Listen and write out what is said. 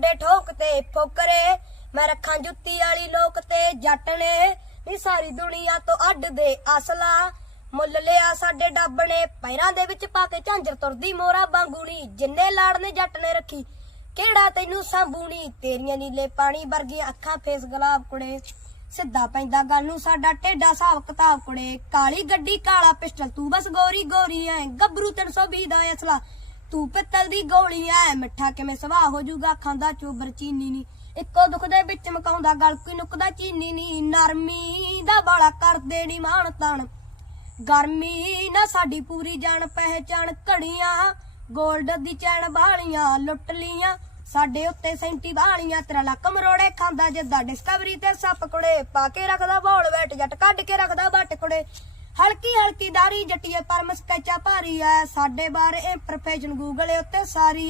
ਵੱਡੇ ਠੋਕ ਤੇ ਫੋਕਰੇ, ਮੈਂ ਰੱਖਾਂ ਜੁੱਤੀ ਵਾਲੀ ਲੋਕ ਤੇ ਜੱਟ ਨੇ ਨੀ ਸਾਰੀ ਦੁਨੀਆ ਤੋਂ ਅੱਡ ਦੇ ਅਸਲਾ। ਮੁੱਲ ਲਿਆ ਸਾਡੇ ਡੱਬ ਨੇ ਪੈਰਾਂ ਦੇ ਵਿੱਚ ਪਾ ਕੇ ਝਾਂਜਰ ਤੁਰਦੀ ਮੋਰਾ ਬਾਂਗੂਣੀ ਜਿੰਨੇ ਲਾੜ ਨੇ ਜੱਟ ਨੇ ਰੱਖੀ, ਕਿਹੜਾ ਤੈਨੂੰ ਸੰਭੂਣੀ ਤੇਰੀਆਂ ਨੀਲੇ ਪਾਣੀ ਵਰਗੀਆਂ ਅੱਖਾਂ ਫੇਸ ਗੁਲਾਬ ਕੁੜੇ। ਸਿੱਧਾ ਪੈਂਦਾ ਗੱਲ ਨੂੰ ਸਾਡਾ ਟੇਡਾ ਹਿਸਾਬ ਕਿਤਾਬ ਕੁੜੇ। ਕਾਲੀ ਗੱਡੀ, ਕਾਲਾ ਪਿਸਟਲ, ਤੂੰ ਬਸ ਗੋਰੀ ਗੋਰੀ ਐ। ਗੱਭਰੂ 320 ਦਾ ਅਸਲਾ। ਤੂੰ ਪਿੱਤਲ ਦੀ ਗੋਲੀ ਐ ਮਿੱਠਾ ਕਿਵੇਂ ਸੁਭਾਅ ਹੋ ਜਾਊਗਾ ਖਾਂਦਾ ਚੋਬਰ ਚੀਨੀ ਨੀ। ਇੱਕੋ ਦੁੱਖ ਦੇ ਵਿੱਚ ਮਕਾਉਂਦਾ ਗਲ, ਕੋਈ ਨੁਕਦਾ ਚੀਨੀ ਨੀ। ਨਰਮੀ ਦਾ ਬਾਲਾ ਕਰਦੇ ਨੀ ਮਾਣ ਤਾਣ। ਗਰਮੀ ਨਾ ਸਾਡੀ ਪੂਰੀ ਜਾਣ ਪਹਿਚਾਨ ਘੜੀਆਂ 골ਡ ਦੀ ਚੈਨ ਵਾਲੀਆਂ ਲੁੱਟ ਲੀਆਂ। ਸਾਡੇ ਉੱਤੇ ਸੈਂਟੀ ਵਾਲੀਆਂ ਤੇਰਾ ਲੱਕ ਮਰੋੜੇ ਖਾਂਦਾ ਜਿੱਦਾਂ ਡਿਸਕਵਰੀ ਤੇ ਸੱਪ ਕੁੜੇ। ਪਾ ਕੇ ਰੱਖਦਾ ਬੋਲ ਵੈਟ ਜੱਟ ਕੱਢ ਕੇ ਰੱਖਦਾ ਬੱਟ ਕੁੜੇ। ਹਲਕੀ ਹਲਕੀ ਦਾਰੀ ਜੱਟੀਏ ਪਰ ਮਸਕੈਚਾ ਭਾਰੀ ਐ ਸਾਡੇ ਬਾਰੇ ਇੰਪਰਫੈਕਸ਼ਨ ਗੂਗਲ ਉੱਤੇ ਸਾਰੀ